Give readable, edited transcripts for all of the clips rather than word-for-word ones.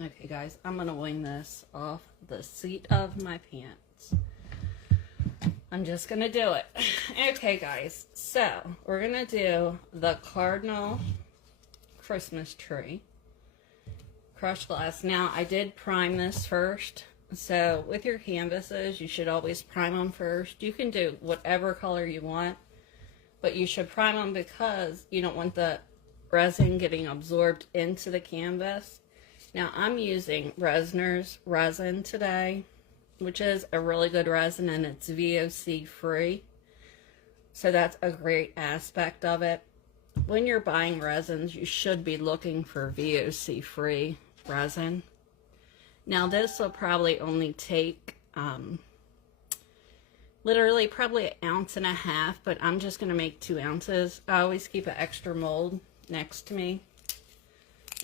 Okay guys, I'm gonna wing this off the seat of my pants. I'm just gonna do it. Okay guys, so we're gonna do the cardinal Christmas tree crushed glass. Now I did prime this first, so with your canvases you should always prime them first. You can do whatever color you want, but you should prime them because you don't want the resin getting absorbed into the canvas. Now I'm using Resiners resin today, which is a really good resin and it's VOC free. So that's a great aspect of it. When you're buying resins, you should be looking for VOC free resin. Now this will probably only take literally probably 1.5 ounces, but I'm just going to make 2 ounces. I always keep an extra mold next to me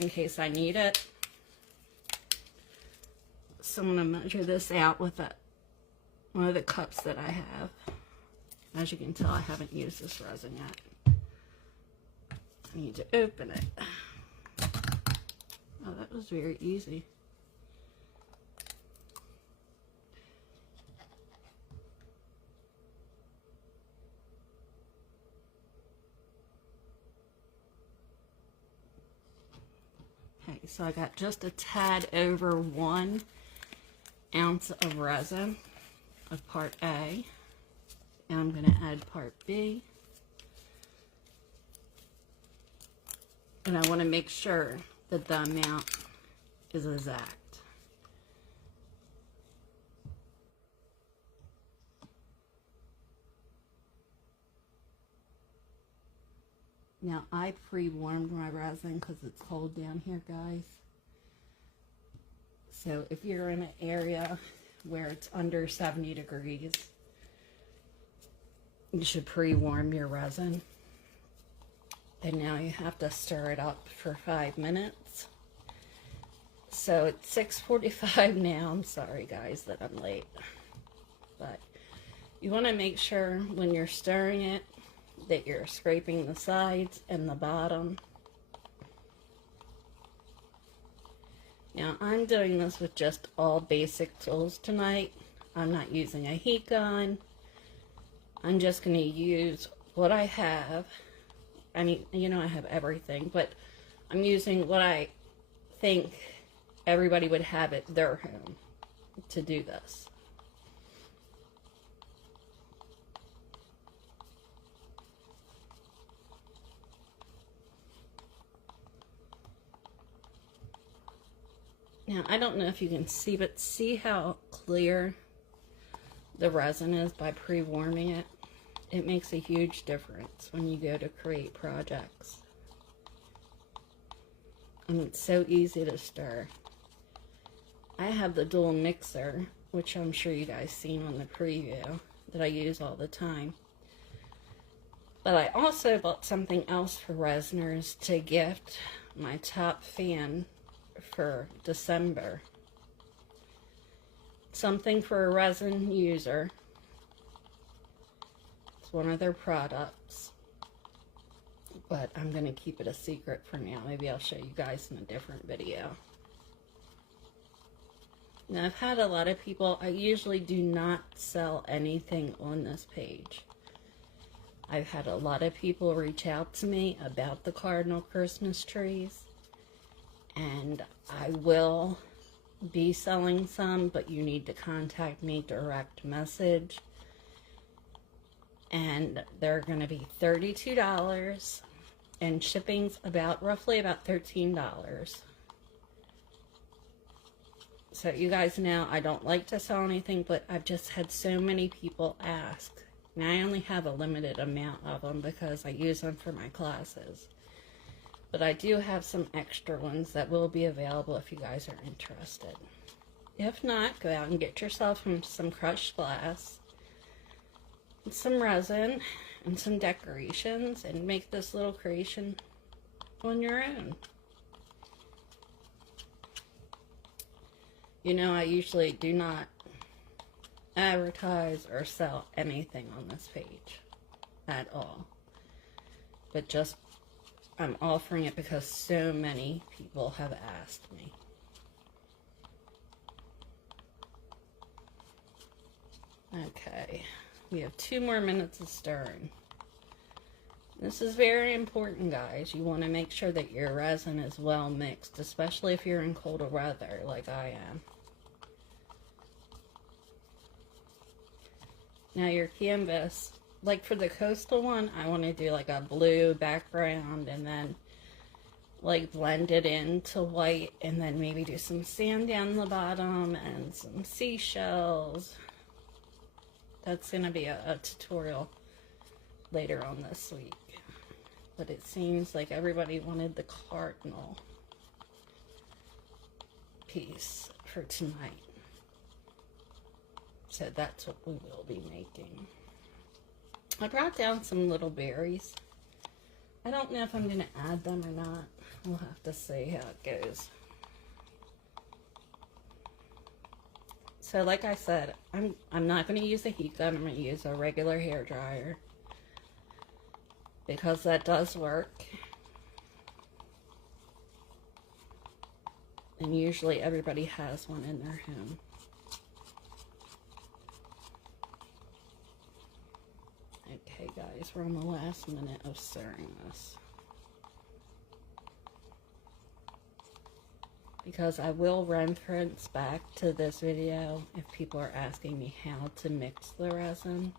in case I need it. So I'm going to measure this out with one of the cups that I have. As you can tell, I haven't used this resin yet. I need to open it. Oh, that was very easy. Okay, so I got just a tad over 1 ounce of resin of part A, and I'm going to add part B, and I want to make sure that the amount is exact. Now I pre-warmed my resin because it's cold down here, guys. So if you're in an area where it's under 70 degrees, you should pre-warm your resin. And now you have to stir it up for 5 minutes. So it's 6:45 now. I'm sorry guys that I'm late. But you want to make sure when you're stirring it that you're scraping the sides and the bottom. Now I'm doing this with just all basic tools tonight. I'm not using a heat gun. I'm just going to use what I have. I mean, you know, I have everything, but I'm using what I think everybody would have at their home to do this. Now, I don't know if you can see, but see how clear the resin is by pre-warming it? It makes a huge difference when you go to create projects. And it's so easy to stir. I have the dual mixer, which I'm sure you guys seen on the preview, that I use all the time. But I also bought something else for Resiners to gift my top fan for December. Something for a resin user. It's one of their products, but I'm going to keep it a secret for now. Maybe I'll show you guys in a different video. Now I've had a lot of people, I usually do not sell anything on this page. I've had a lot of people reach out to me about the cardinal Christmas trees, and I will be selling some, but you need to contact me direct message, and they're going to be $32, and shipping's roughly about $13. So you guys know I don't like to sell anything, but I've just had so many people ask. And I only have a limited amount of them because I use them for my classes. But I do have some extra ones that will be available if you guys are interested. If not, go out and get yourself some crushed glass, some resin, and some decorations, and make this little creation on your own. You know, I usually do not advertise or sell anything on this page at all. But just, I'm offering it because so many people have asked me. Okay, we have 2 more minutes of stirring. This is very important, guys. You want to make sure that your resin is well mixed, especially if you're in colder weather like I am. Now your canvas, like for the coastal one, I want to do like a blue background and then like blend it into white and then maybe do some sand down the bottom and some seashells. That's going to be a tutorial later on this week. But it seems like everybody wanted the cardinal piece for tonight. So that's what we will be making. I brought down some little berries. I don't know if I'm going to add them or not. We'll have to see how it goes. So like I said, I'm not going to use a heat gun. I'm going to use a regular hair dryer, because that does work. And usually everybody has one in their home. Okay guys, we're on the last minute of stirring this. Because I will reference back to this video if people are asking me how to mix the resin.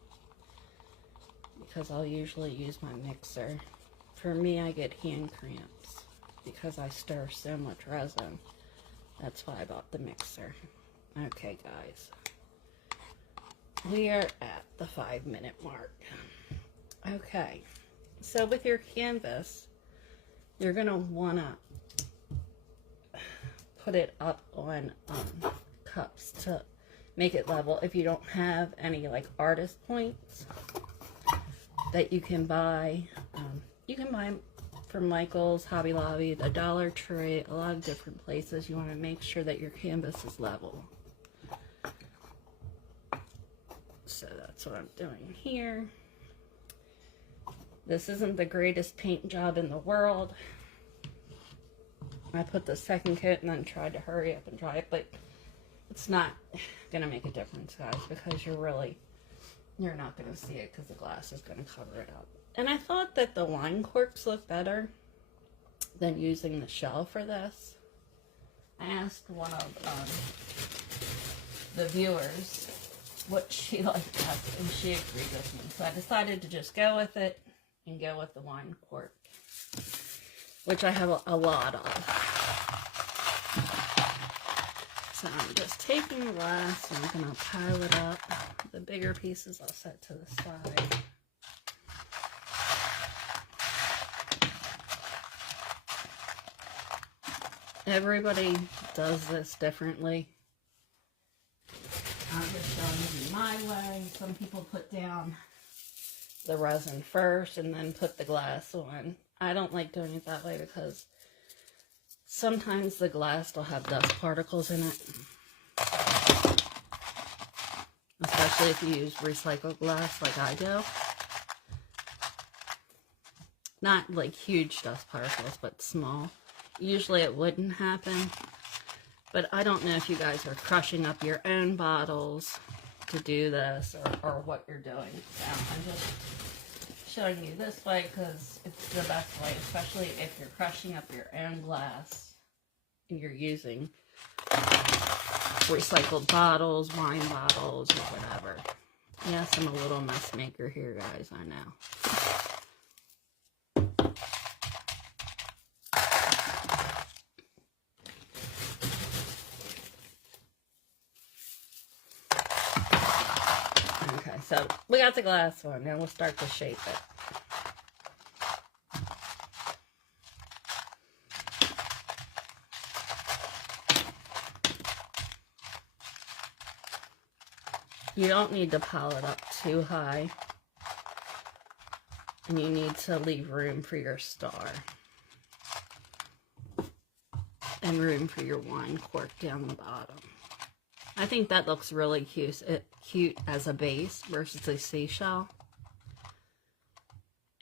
Because I'll usually use my mixer. For me, I get hand cramps because I stir so much resin. That's why I bought the mixer. Okay, guys. We are at the 5-minute mark. Okay. So with your canvas, you're going to want to put it up on cups to make it level. If you don't have any like artist points that you can buy them from Michael's, Hobby Lobby, the Dollar Tree, a lot of different places. You want to make sure that your canvas is level. So that's what I'm doing here. This isn't the greatest paint job in the world. I put the second coat and then tried to hurry up and dry it, but it's not gonna make a difference, guys, because you're not gonna see it because the glass is gonna cover it up. And I thought that the wine corks look better than using the shell for this. I asked one of the viewers what she liked best, and she agreed with me. So I decided to just go with it and go with the wine cork, which I have a lot of. So I'm just taking the glass and I'm going to pile it up. The bigger pieces I'll set to the side. Everybody does this differently. I'm just showing you my way. Some people put down the resin first and then put the glass on. I don't like doing it that way because sometimes the glass will have dust particles in it. Especially if you use recycled glass like I do. Not like huge dust particles, but small. Usually it wouldn't happen. But I don't know if you guys are crushing up your own bottles to do this or what you're doing. So I'm just showing you this way because it's the best way, especially if you're crushing up your own glass and you're using recycled bottles, wine bottles, or whatever. Yes, I'm a little mess maker here, guys, I know. Okay, so we got the glass one. Now we'll start to shape it. You don't need to pile it up too high. And you need to leave room for your star. And room for your wine cork down the bottom. I think that looks really cute as a base versus a seashell.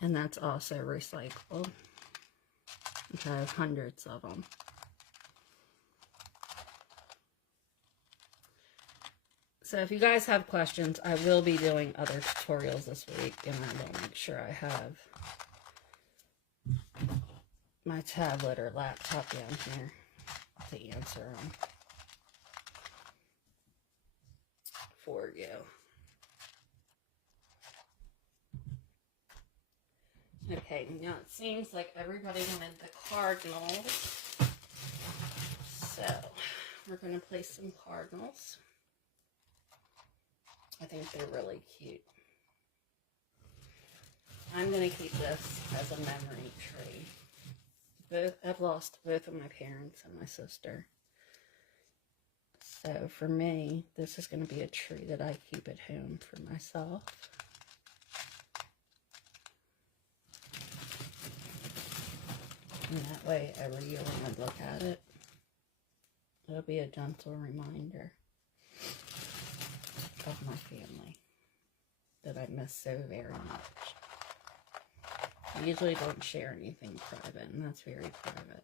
And that's also recycled. Which I have hundreds of them. So if you guys have questions, I will be doing other tutorials this week, and I will make sure I have my tablet or laptop down here to answer them for you. Okay, now it seems like everybody wanted the cardinals. So we're going to place some cardinals. I think they're really cute. I'm going to keep this as a memory tree. I've lost both of my parents and my sister. So for me, this is going to be a tree that I keep at home for myself. And that way, every year when I look at it, it'll be a gentle reminder of my family that I miss so very much. I usually don't share anything private, and that's very private.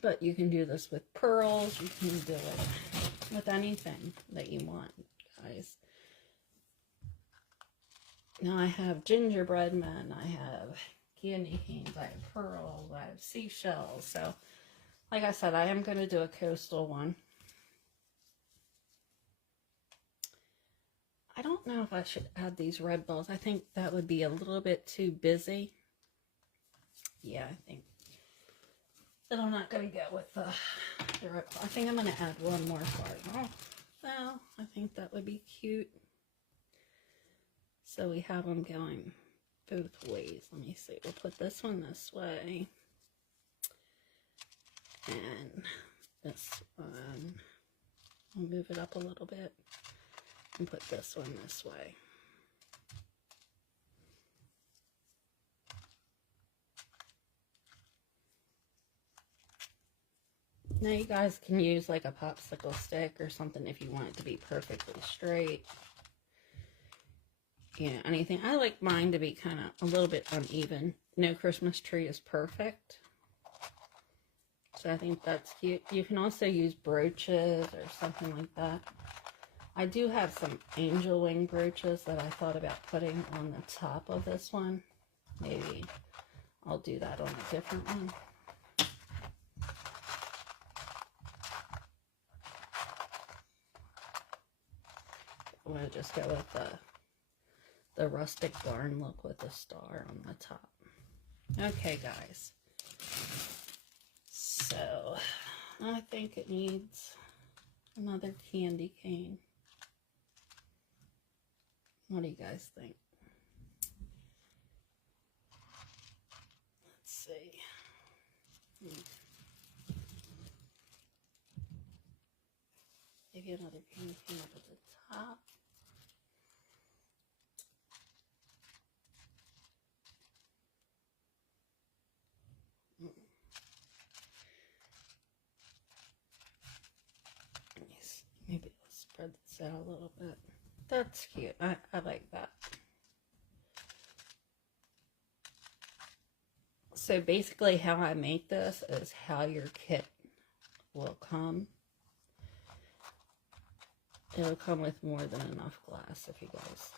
But you can do this with pearls, you can do it with anything that you want, guys. Now I have gingerbread men, I have candy canes, I have pearls, I have seashells. So, like I said, I am going to do a coastal one. I don't know if I should add these red balls. I think that would be a little bit too busy. Yeah, I think that I'm not going to go with the red ball. I think I'm going to add one more cardinal. Well, I think that would be cute. So we have them going both ways. Let me see. We'll put this one this way. And this one, we'll move it up a little bit and put this one this way. Now you guys can use like a popsicle stick or something if you want it to be perfectly straight. You know, anything. I like mine to be kind of a little bit uneven. No Christmas tree is perfect. So I think that's cute. You can also use brooches or something like that. I do have some angel wing brooches that I thought about putting on the top of this one. Maybe I'll do that on a different one. I'm going to just go with the rustic barn look with the star on the top. Okay, guys. So, I think it needs another candy cane. What do you guys think? Let's see. Maybe another candy cane up at the top. Maybe I'll spread this out a little bit. That's cute. I like that. So basically how I make this is how your kit will come. It'll come with more than enough glass if you guys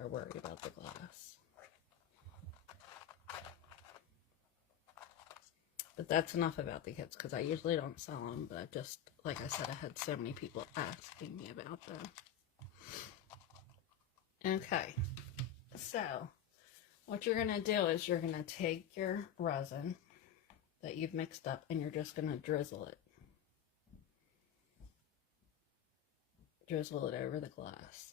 are worried about the glass. But that's enough about the kits because I usually don't sell them, but I just, like I said, I had so many people asking me about them. Okay, so what you're going to do is you're going to take your resin that you've mixed up and you're just going to drizzle it. Drizzle it over the glass.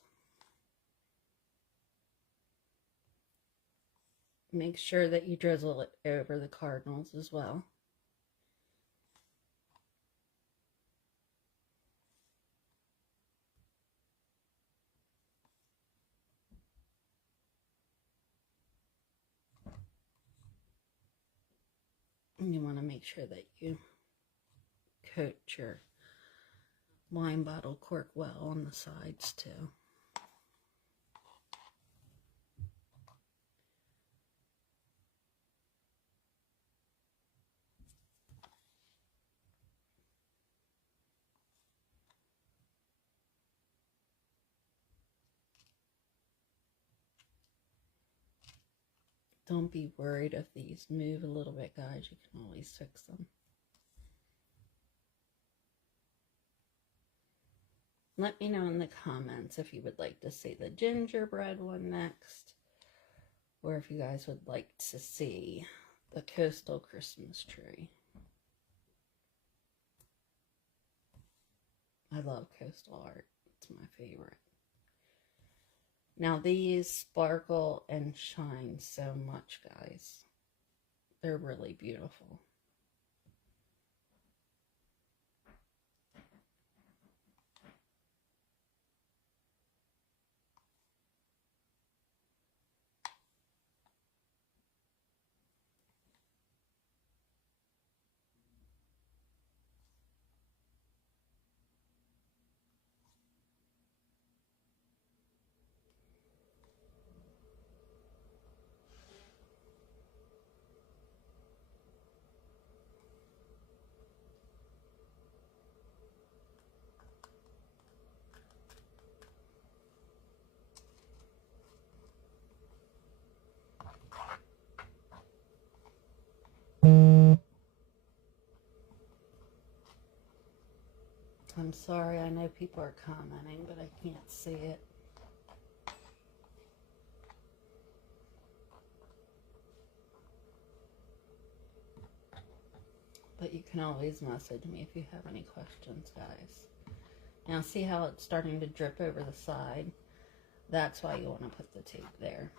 Make sure that you drizzle it over the cardinals as well. And you want to make sure that you coat your wine bottle cork well on the sides too. Don't be worried if these move a little bit, guys. You can always fix them. Let me know in the comments if you would like to see the gingerbread one next, or if you guys would like to see the coastal Christmas tree. I love coastal art. It's my favorite. Now these sparkle and shine so much, guys. They're really beautiful. I'm sorry, I know people are commenting, but I can't see it. But you can always message me if you have any questions, guys. Now see how it's starting to drip over the side? That's why you want to put the tape there.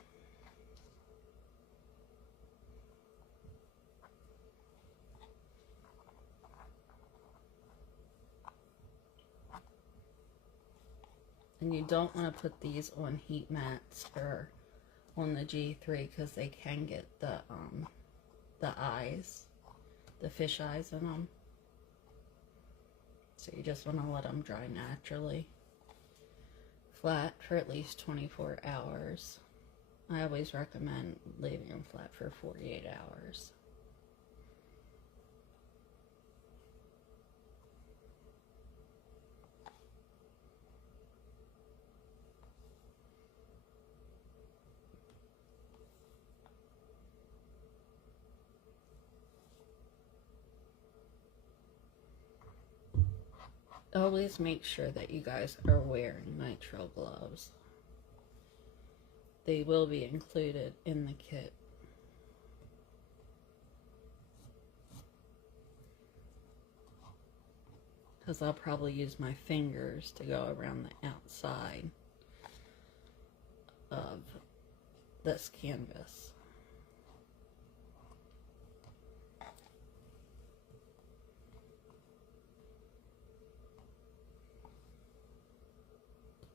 And you don't want to put these on heat mats or on the G3 because they can get the eyes, the fish eyes in them. So you just want to let them dry naturally, flat for at least 24 hours. I always recommend leaving them flat for 48 hours. Always make sure that you guys are wearing nitrile gloves. They will be included in the kit. Because I'll probably use my fingers to go around the outside of this canvas.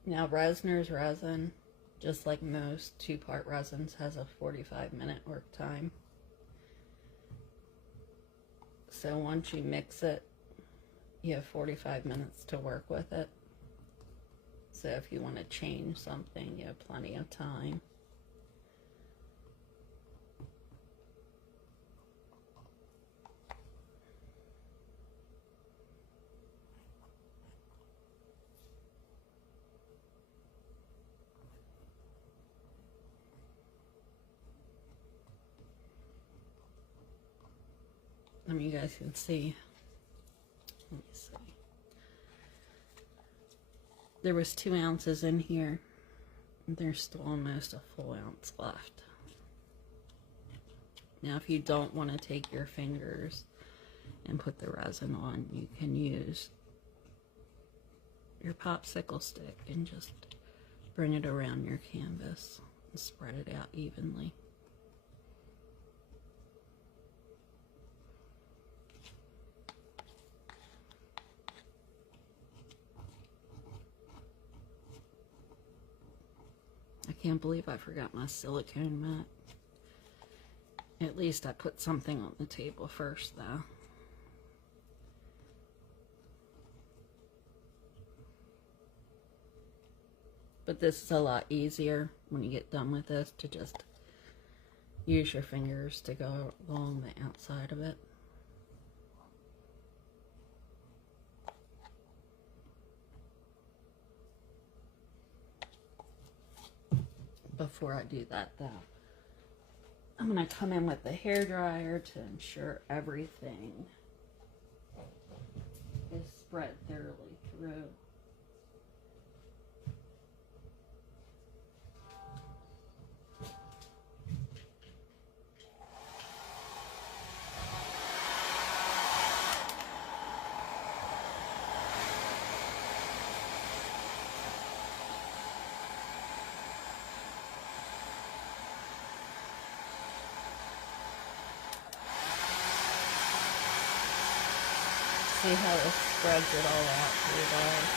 Now Resiners resin, just like most 2-part resins, has a 45-minute work time. So once you mix it, you have 45 minutes to work with it. So if you want to change something, you have plenty of time. You guys can see. Let me see. There was 2 ounces in here. There's still almost a full ounce left. Now, if you don't want to take your fingers and put the resin on, you can use your popsicle stick and just bring it around your canvas and spread it out evenly. I can't believe I forgot my silicone mat. At least I put something on the table first, though. But this is a lot easier when you get done with this to just use your fingers to go along the outside of it. Before I do that, though, I'm going to come in with the hair dryer to ensure everything is spread thoroughly through. See how this spreads it all out for you guys.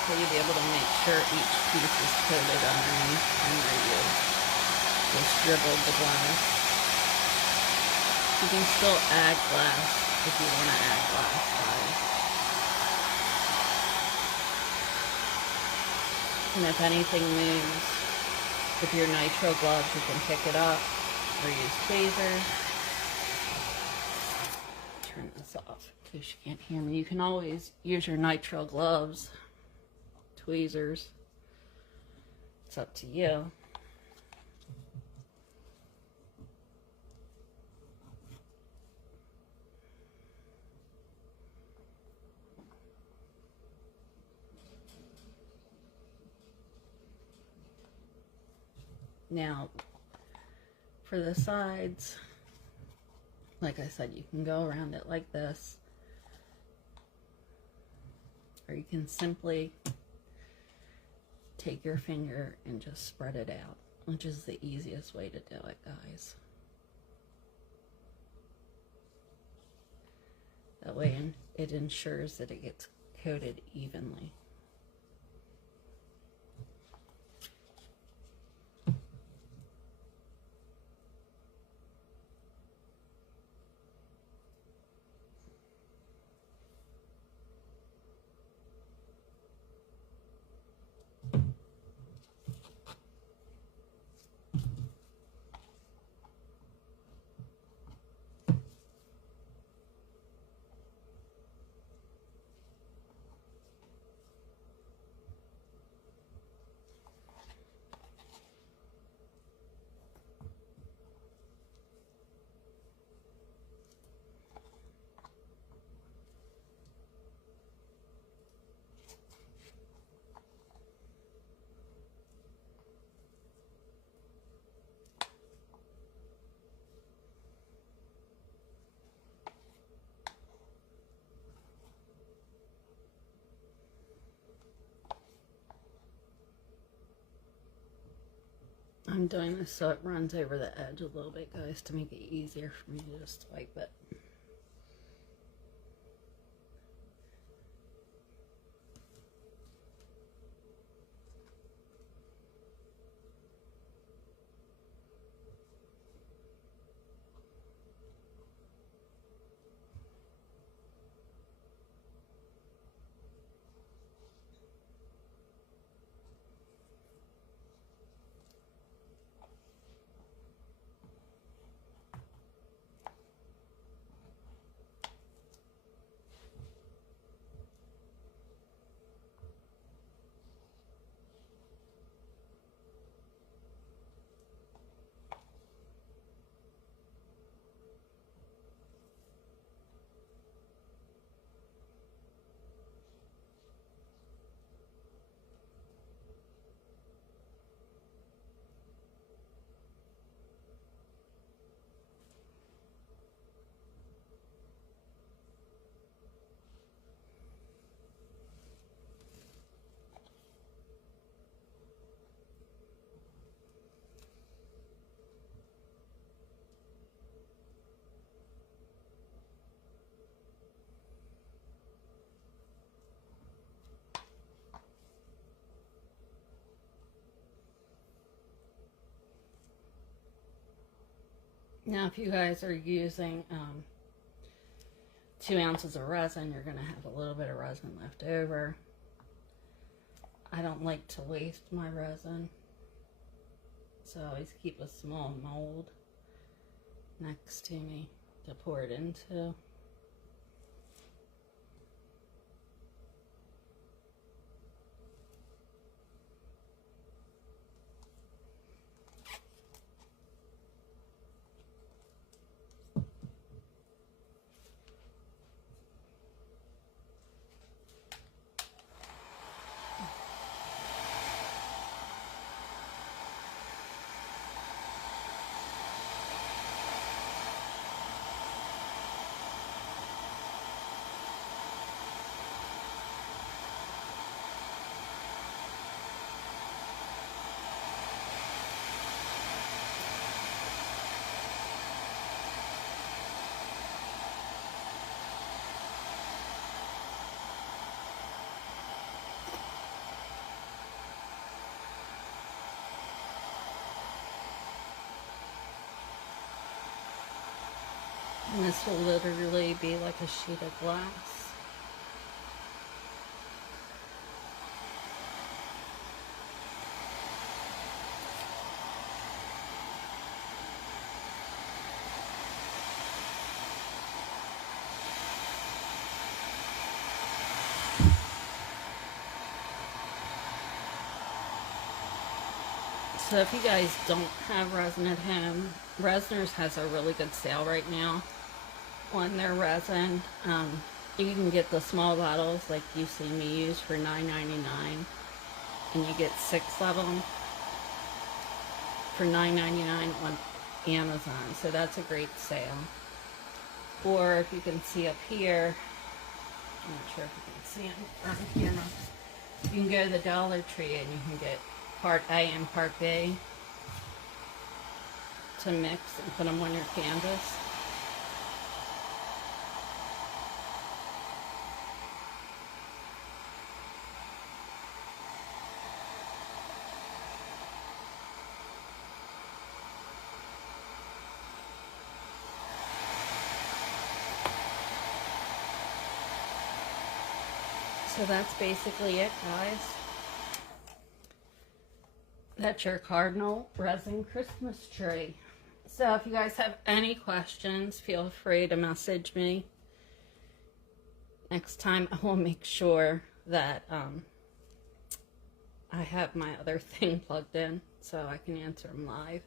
So you'll be able to make sure each piece is coated underneath and where you just dribbled the glass. You can still add glass if you want to add glass, guys. And if anything moves, with your nitro gloves, you can pick it up or use tweezers. Turn this off in case you can't hear me. You can always use your nitro gloves, tweezers. It's up to you. Now, for the sides, like I said, you can go around it like this, or you can simply take your finger and just spread it out, which is the easiest way to do it, guys. That way it ensures that it gets coated evenly. I'm doing this so it runs over the edge a little bit, guys, to make it easier for me to just swipe it. Now, if you guys are using 2 ounces of resin, you're going to have a little bit of resin left over. I don't like to waste my resin, so I always keep a small mold next to me to pour it into. And this will literally be like a sheet of glass. So if you guys don't have resin at home, Resiners has a really good sale right now on their resin. You can get the small bottles like you see me use for $9.99, and you get 6 of them for $9.99 on Amazon. So that's a great sale. Or if you can see up here, I'm not sure if you can see it on camera, you can go to the Dollar Tree and you can get Part A and Part B to mix and put them on your canvas. So that's basically it, guys. That's your cardinal resin Christmas tree. So if you guys have any questions, feel free to message me. Next time I will make sure that I have my other thing plugged in so I can answer them live.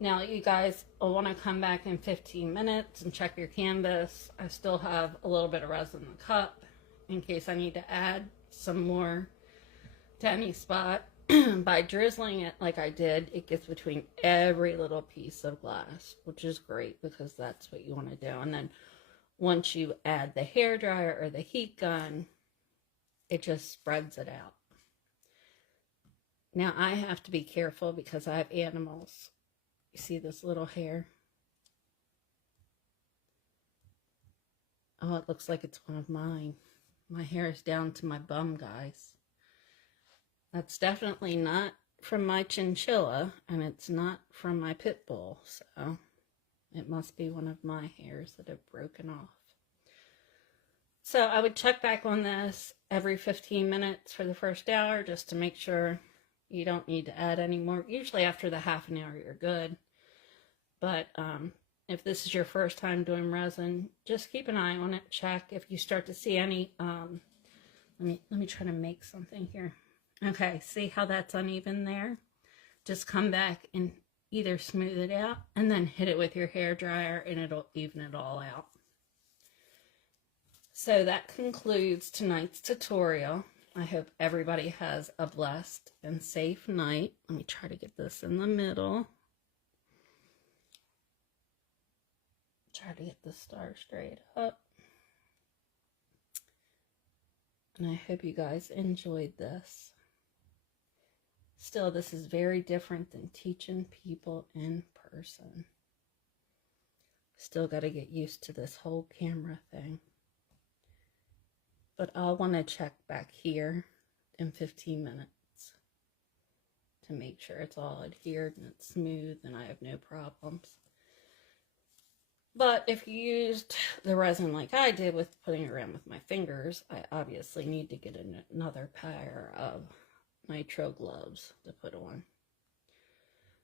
Now you guys will want to come back in 15 minutes and check your canvas. I still have a little bit of resin in the cup in case I need to add some more to any spot. By drizzling it like I did, it gets between every little piece of glass, which is great because that's what you want to do. And then once you add the hair dryer or the heat gun, it just spreads it out. Now I have to be careful because I have animals. You see this little hair? Oh, it looks like it's one of mine. My hair is down to my bum, guys. That's definitely not from my chinchilla, and it's not from my pit bull, so it must be one of my hairs that have broken off. So I would check back on this every 15 minutes for the first hour just to make sure you don't need to add any more. Usually after the half an hour, you're good. But if this is your first time doing resin, just keep an eye on it. Check if you start to see any. Let me try to make something here. Okay, see how that's uneven there? Just come back and either smooth it out and then hit it with your hair dryer and it'll even it all out. So that concludes tonight's tutorial. I hope everybody has a blessed and safe night. Let me try to get this in the middle. Try to get the star straight up. And I hope you guys enjoyed this. Still, this is very different than teaching people in person. Still got to get used to this whole camera thing. But I'll want to check back here in 15 minutes to make sure it's all adhered and it's smooth and I have no problems. But if you used the resin like I did with putting it around with my fingers, I obviously need to get another pair of nitro gloves to put on.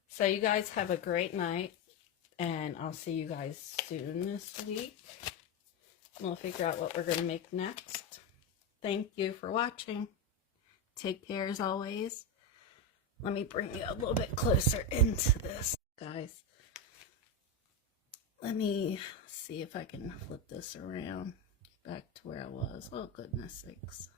So you guys have a great night, and I'll see you guys soon this week. We'll figure out what we're going to make next. Thank you for watching. Take care as always. Let me bring you a little bit closer into this, guys. Let me see if I can flip this around back to where I was. Oh, goodness sakes.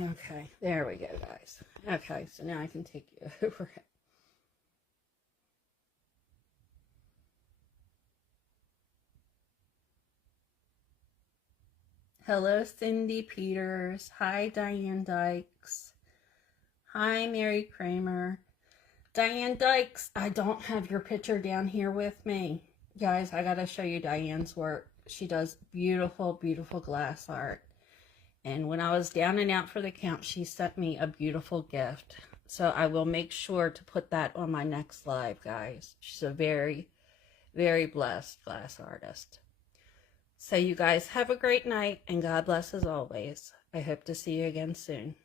Okay, there we go, guys. Okay, so now I can take you over it. Hello, Cindy Peters. Hi, Diane Dykes. Hi, Mary Kramer. Diane Dykes, I don't have your picture down here with me. Guys, I gotta show you Diane's work. She does beautiful, beautiful glass art. And when I was down and out for the count, she sent me a beautiful gift. So I will make sure to put that on my next live, guys. She's a very, very blessed glass artist. So you guys have a great night, and God bless as always. I hope to see you again soon.